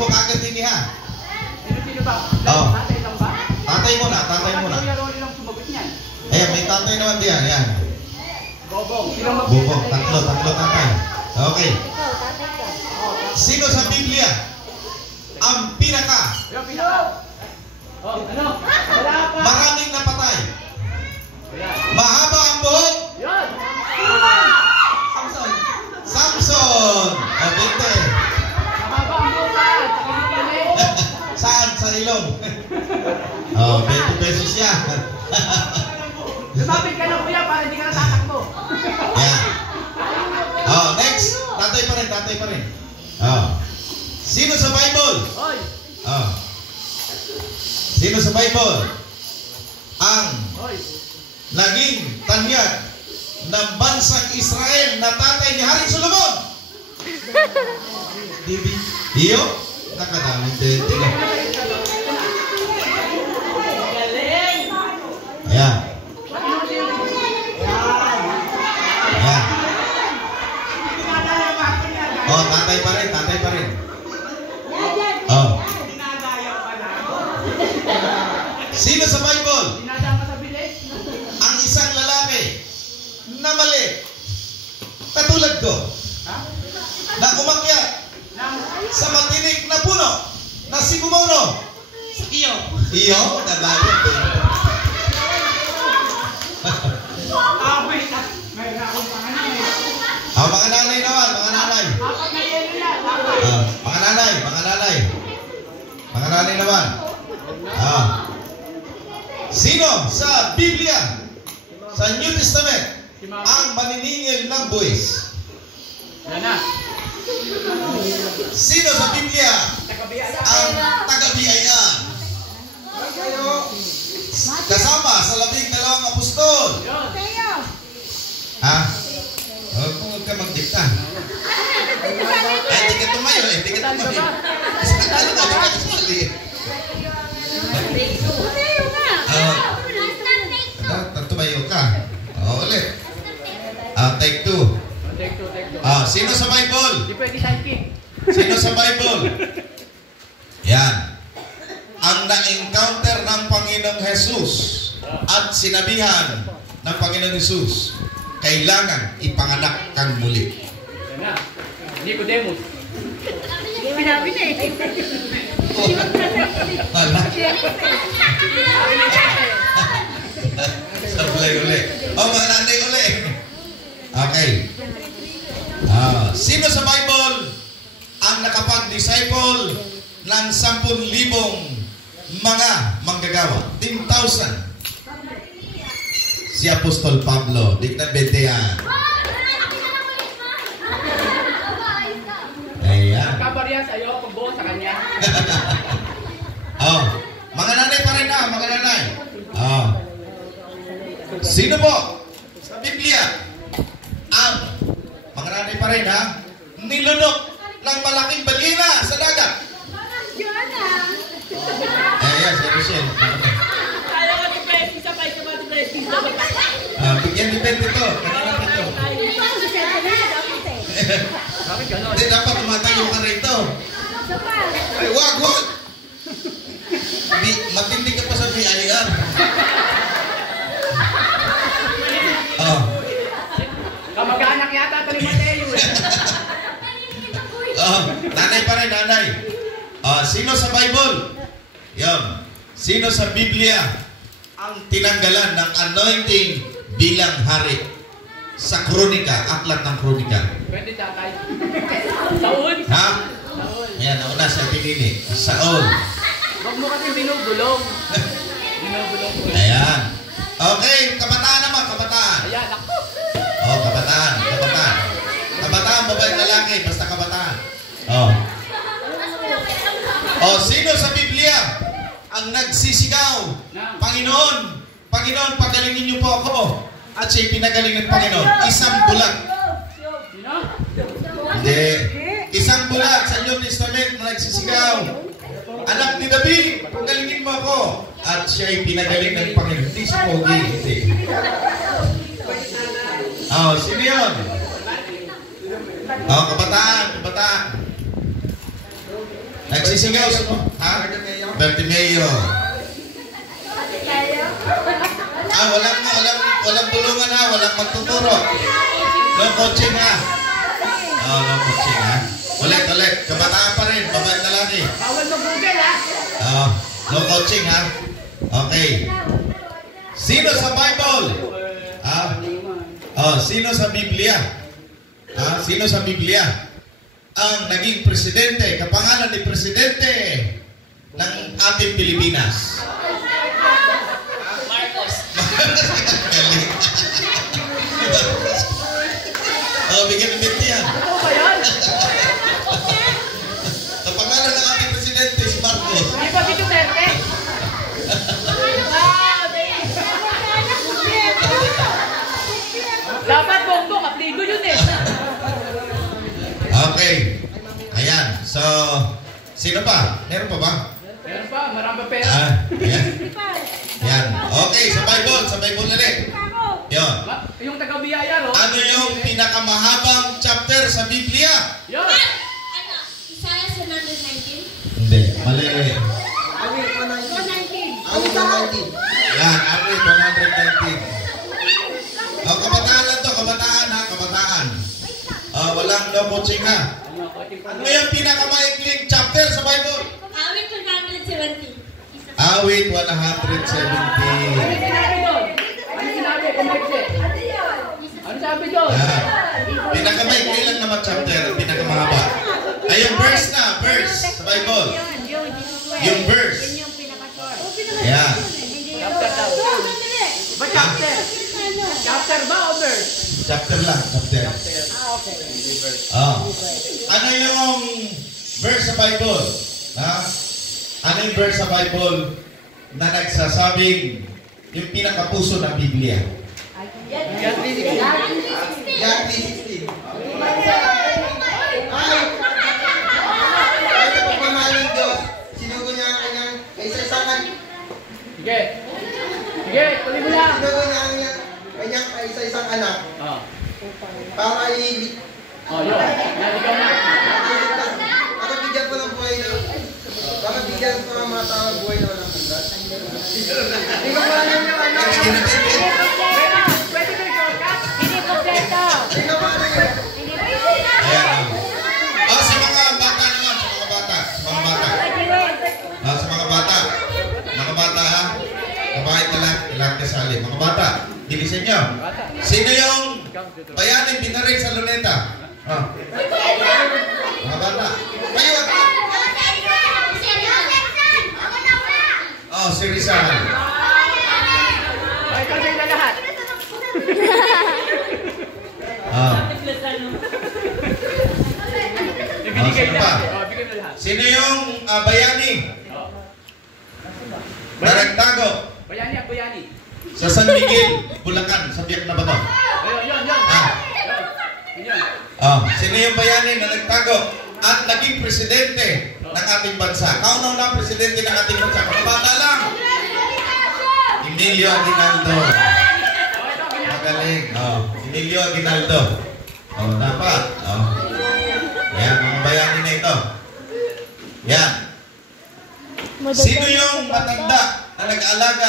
Pagkagat din ha. Sino ba? Oh. Tatay lang ba? Tatay mo na, tatay mo na. Kuya Rolly lang sumagot niyan. Ayan, may tatay naman diyan, yan. Bobong. Sino mag- Bubong, tatlo tatay. Okay. Sino sa Biblia ang pinaka Yung pinaka. Oh, ano? Wala pa. maraming napatay? Ayan. Mahaba ang buhok? Yun. Samson. Samson. O, 20. Mahaba ang bukan. Saan? Sa ilong. Oh, 20 pesos yan. Lumapit ka na kuya para hindi ka natatakbo. Yan. Oh, next. Tatay pa rin. Oh. Sino sa Bible? Oy. Oh. Sino sa Bible ang Oy. naging tanyag ng bansang Israel na tatay ni Haring Solomon? Iyo? Nakadaming dito. Ayan. Ayan. Oh, tatay pa rin. Oh. Sino sa Bible Dinadaan ka sa bilis. ang isang lalaki na mali katulad ko Ha? na umakyat Nang sa matinik na puno na sigumuno? iyo. Iyo? Nagalit eh. Wait. May akong pangalan eh. Oh, mga nanay naman, mga nanay. Apat na yelo yan. Apat. Mga nanay. Mga nanay naman. Sino sa Biblia, sa New Testament, ang maniningil ng buwis? Yan na. Sino sa Biblia ang taga-biyayaan? Kasama sa 12 apostol. Yun. Ha? Huwag ka magdikta. Di ka tumayo. Sandali na, di ka kasali. Tumayo ka. Ulit. Take 2. Take two. Sino sa Bible? Di pwede sidekick. Sino sa Bible? Yan. Ang na-encounter ng Panginoong Jesus at sinabihan ng Panginoong Jesus, kailangan ipanganak kang muli. Yan na. Nicodemus. Sinabi na eh. Wala. Sablay uli. Mga nanay uli. Okay. Sino sa Bible ang nakapag-disciple ng 10,000 mga manggagawa? 10,000. Si Apostol Pablo. Di na 20 yan. Ayan. Kabarya sa'yo, pagbuo sa kanya. Mga nanay pa rin mga nanay. Sino po sa Biblia ang mga nanay pa rin nilunok ng malaking balina sa dagat? Ayan, si Rochelle. Bigyan ni Ben ito. Kanina pa ito. Bakit gano'n? Hindi, dapat tumatayo ka rito. Ay, wag! Matindi ka pa sa VIR. Kamag-anak yata ito ni Mateo eh. Nanay pa rin, nanay. Sino sa Bible? Yan. Sino sa Biblia ang tinanggalan ng anointing bilang hari? Sa Kronika, aklat ng Kronika. Pwede tatay. Saul? Ha? Saul. Ayan, nauna sa pinili. Saul. Huwag mo kasi binubulong. Binubulong mo. Ayan. Okay, kabataan naman, kabataan. Ayan, ako. Kabataan. Kabataan, babae lalaki, basta kabataan. Sino sa Biblia ang nagsisigaw? Panginoon, pagalingin niyo po ako. At siya'y pinagaling ng Panginoon. Isang bulag. Sino? Hindi. Isang bulag sa New Testament na nagsisigaw. Anak ni David, pagalingin mo ako. At siya'y pinagaling ng Panginoon. Hindi si Pogi. Hindi. Sino yun? Kabataan. Nagsisigaw sa ha? Bartimeo. Walang bulungan ha, walang magtuturo. No coaching ha. No coaching ha. Ulit. Kabataan pa rin, babae na lalaki. Bawal mag-google ha. No coaching ha. Okay. Sino sa Bible? Sino sa Biblia? Sino sa Biblia ang naging presidente, kapangalan ni presidente ng ating Pilipinas? Marcos. Bigyan ng binti yan. Ano ba yan? Kapangalan ng ating presidente si Marcos. Hindi ba si Duterte? Dapat bongbong, aplido yun eh. Okay. Ayan. So, sino pa? Meron pa ba? Meron pa, marami pa pera. Ayan. Yan. Okay, sa Bible ulit. Yun. Yung taga-biyaya, no? Ano yung pinakamahabang chapter sa Biblia? Yun. Ano? Isaiah 119? Hindi. Mali. Awit 119. Yan. Awit 119. Kabataan lang to. Kabataan ha. Kabataan. Walang no coaching ha. Ano yung pinakamaikling chapter sa Bible? Awit 170. Awit 170. Ano sinabi doon? Ano sinabi? Kumaiksi. Ano sabi doon? Pinakamaikli lang naman chapter. Pinakamahaba. Ay, yung verse na. Verse sa Bible. Yung verse. Ayan. Chapter daw. Ba chapter? Chapter ba o verse? Chapter lang. Chapter. Okay. Ano yung verse sa Bible? Ano yung verse sa Bible na nagsasabing yung pinakapuso ng Biblia? Yan, 360. Yan, 360. Ay, ito po pamahal ng Diyos. Sinugo niya ang kanyang isa-isang Sige. Sige, tuloy mo lang. sinugo niya ang kanyang isa-isang anak para Yun. Yan, ikaw na. para bigyan po ng buhay na para bigyan po ng mga tao buhay na walang hanggan. Hindi ko pa alam yung anak. Pwede ko i-shortcut? Hindi kompleto. Hindi ko pa alam yung Ayan. Sa mga bata naman. Sa mga bata. Sa mga bata. Mga bata ha. Kabahit na lang. Ilang kasali. Mga bata. Bilisan nyo. Sino yung bayaning binaril sa luneta? Mga bata. Kayo at si Rizal. Ay, kami na lahat. Ibinigay Sino na. pa? Bigay na lahat. Sino yung bayani na nagtago Bayani ang bayani. sa San Miguel, Bulacan, sa Biak na Bato? Yun. Yun. Sino yung bayani na nagtago at naging presidente ng ating bansa? Kauna-una presidente ng ating bansa. Kapabata lang. Emilio Aguinaldo. Magaling. Emilio Aguinaldo. Dapat. Yan, mga bayani na ito. Yan. Sino yung matanda na nag-alaga